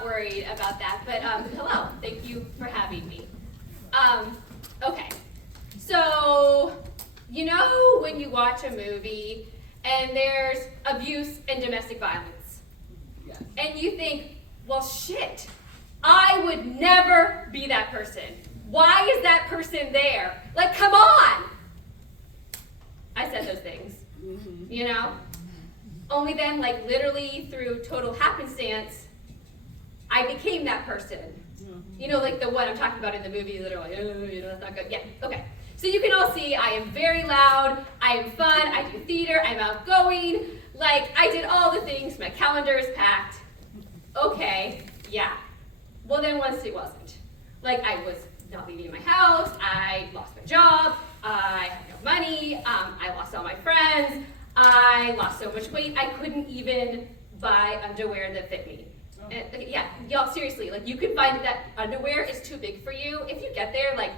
not worried about that, but hello, thank you for having me. Okay, so you know when you watch a movie and there's abuse and domestic violence, Yes. and you think, well shit, I would never be that person. Why is that person there? Like, come on! I said those things, you know? Only then, like literally through total happenstance, I became that person. You know, like the one I'm talking about in the movie, literally, oh, you know, that's not good. Yeah, okay. So you can all see I am very loud, I am fun, I do theater, I'm outgoing, like I did all the things, my calendar is packed. Okay, yeah. Well then once it wasn't. Like I was not leaving my house, I lost my job, I had no money, I lost all my friends, I lost so much weight, I couldn't even buy underwear that fit me. And, yeah, y'all, seriously, like you could find that underwear is too big for you. If you get there, like,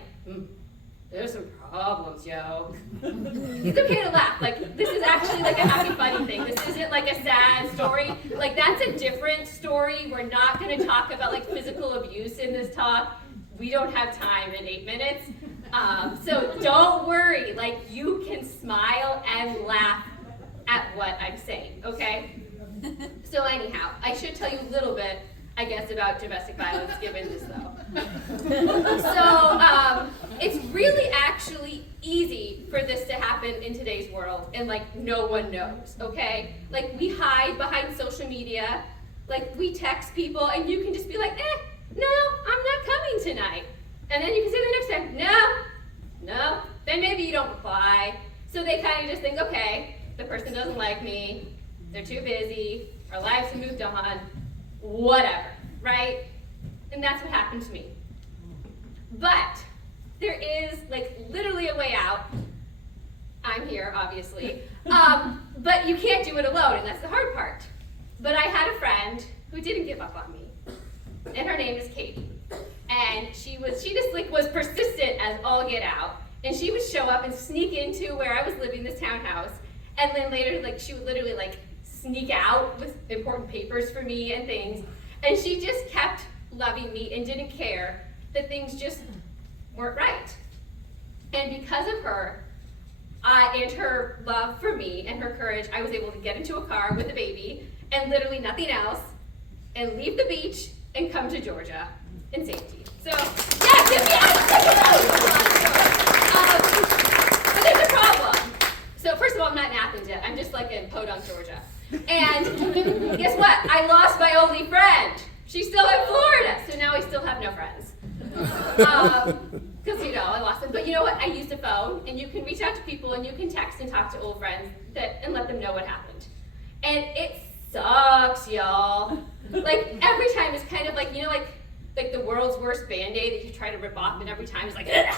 there's some problems, yo. It's okay to laugh. Like, this is actually like a happy, funny thing. This isn't like a sad story. Like, that's a different story. We're not going to talk about like physical abuse in this talk. We don't have time in 8 minutes. So don't worry. Like, you can smile and laugh at what I'm saying, okay? So anyhow, I should tell you a little bit, I guess, about domestic violence given this though. So it's really actually easy for this to happen in today's world and like no one knows, okay? Like we hide behind social media, like we text people and you can just be like, no, I'm not coming tonight. And then you can say the next time, no, then maybe you don't reply. So they kind of just think, okay, the person doesn't like me, they're too busy, our lives have moved on, whatever, right? And that's what happened to me. But there is like literally a way out. I'm here, obviously. But you can't do it alone, and that's the hard part. But I had a friend who didn't give up on me, and her name is Katie. And she just like was persistent as all get out, and she would show up and sneak into where I was living, this townhouse, and then later like she would literally like sneak out with important papers for me and things. And she just kept loving me and didn't care that things just weren't right. And because of her, and her love for me and her courage, I was able to get into a car with a baby and literally nothing else and leave the beach and come to Georgia in safety. So, yeah, give me but there's a problem. So first of all, I'm not in Athens yet. I'm just like in Podunk, Georgia. And guess what? I lost my only friend. She's still in Florida, so now we still have no friends. Because, you know, I lost them. But you know what? I used a phone, and you can reach out to people, and you can text and talk to old friends and let them know what happened. And it sucks, y'all. Like, every time it's kind of like, you know, like the world's worst Band-Aid that you try to rip off, and every time it's like, ugh!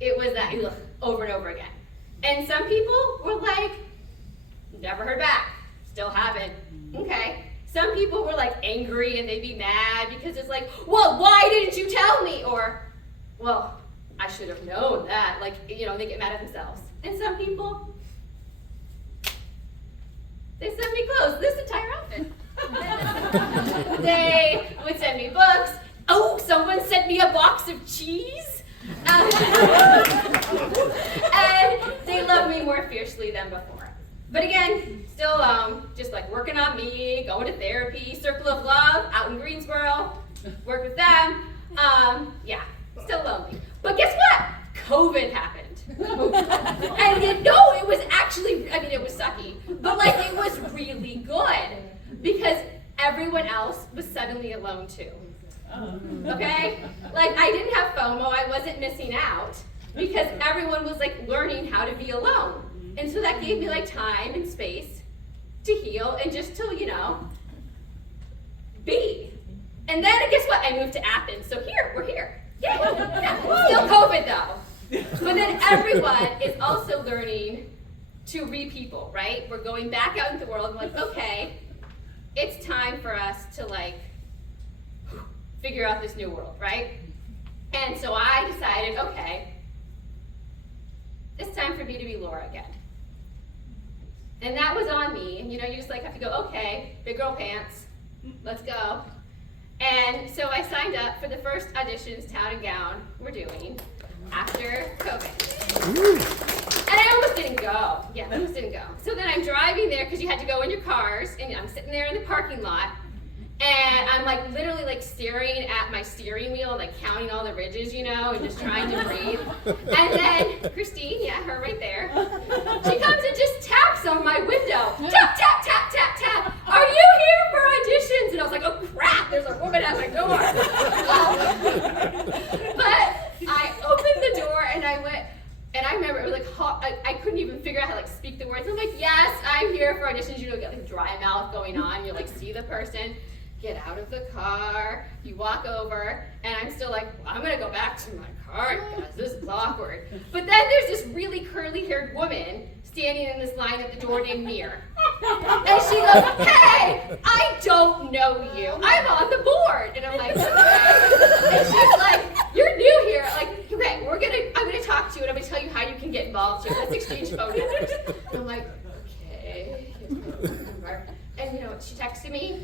It was that over and over again. And some people were like, never heard back. Still haven't. Okay. Some people were like angry and they'd be mad because it's like, well, why didn't you tell me? Or, well, I should have known that. Like, you know, they get mad at themselves. And some people, they send me clothes, this entire outfit. They would send me books. Oh, someone sent me a box of cheese. And they love me more fiercely than before. But again, still just like working on me, going to therapy, Circle of Love out in Greensboro, work with them. Yeah, still lonely. But guess what? COVID happened. And you know, it was actually, I mean, it was sucky, but like it was really good because everyone else was suddenly alone too. Okay? Like I didn't have FOMO, I wasn't missing out because everyone was like learning how to be alone. And so that gave me like time and space to heal and just to, you know, be. And then guess what? I moved to Athens. So here, we're here. Yeah. Still COVID though. But then everyone is also learning to re-people, right? We're going back out into the world and like, okay, it's time for us to like figure out this new world, right? And so I decided, okay, it's time for me to be Lora again. And that was on me, and you know, you just like have to go, okay, big girl pants, let's go. And so I signed up for the first auditions Town and Gown were doing after COVID. And I almost didn't go. Yeah, I almost didn't go. So then I'm driving there because you had to go in your cars, and I'm sitting there in the parking lot, and I'm like literally like staring at my steering wheel and like counting all the ridges, you know, and just trying to breathe. And then Christine, yeah, her right there, she comes and just taps on my window. Tap, tap, tap, tap, tap. Are you here for auditions? And I was like, oh crap, there's a woman at my door. But I opened the door and I went, and I remember it was like hot. I couldn't even figure out how to like speak the words. I'm like, yes, I'm here for auditions. You know, get like dry mouth going on. You like see the person. Get out of the car, you walk over, and I'm still like, well, I'm gonna go back to my car because this is awkward. But then there's this really curly-haired woman standing in this line at the door named Mir. And she goes, hey, I don't know you. I'm on the board. And I'm like, okay. And she's like, you're new here. Like, okay, I'm gonna talk to you and I'm gonna tell you how you can get involved here. Let's exchange photos. And I'm like, okay. And you know what, she texted me.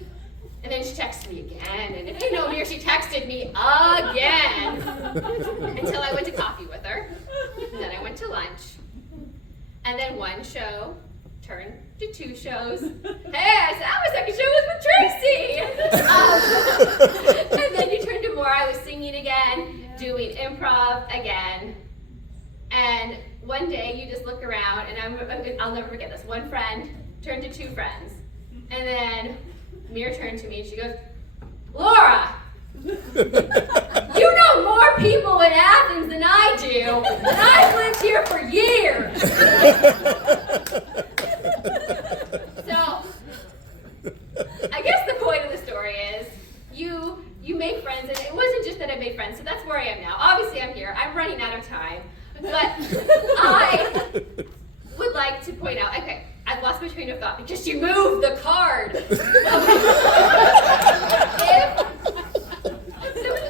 And then she texted me again, and if you know Mir, she texted me again until I went to coffee with her, and then I went to lunch, and then one show turned to two shows. Hey, I said, my second show was with Tracy! And then you turned to more. I was singing again, doing improv again, and one day you just look around, and I'll never forget this. One friend turned to two friends, and then Mir turned to me and she goes, Lora, you know more people in Athens than I do, and I've lived here for years. So, I guess the point of the story is, you make friends, and it wasn't just that I made friends, so that's where I am now. Obviously I'm here, I'm running out of time, but I would like to point out, okay, I've lost my train of thought because you moved the card.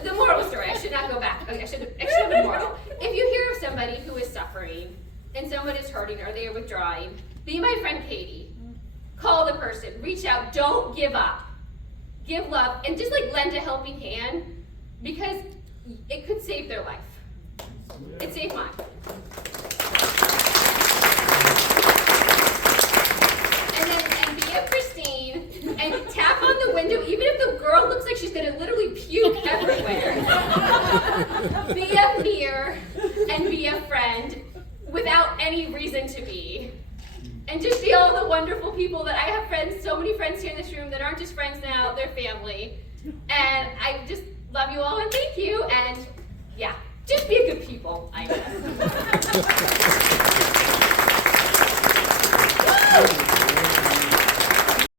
The moral story, I should not go back. Okay, I should have a moral. If you hear of somebody who is suffering and someone is hurting or they are withdrawing, be my friend Katie. Call the person, reach out, don't give up. Give love and just like lend a helping hand because it could save their life. It saved mine. And be a Christine and tap on the window, even if the girl looks like she's gonna literally puke everywhere. Be a Mir and be a friend without any reason to be. And just be all the wonderful people that I have friends, so many friends here in this room that aren't just friends now, they're family. And I just love you all and thank you. And yeah, just be a good people, I guess.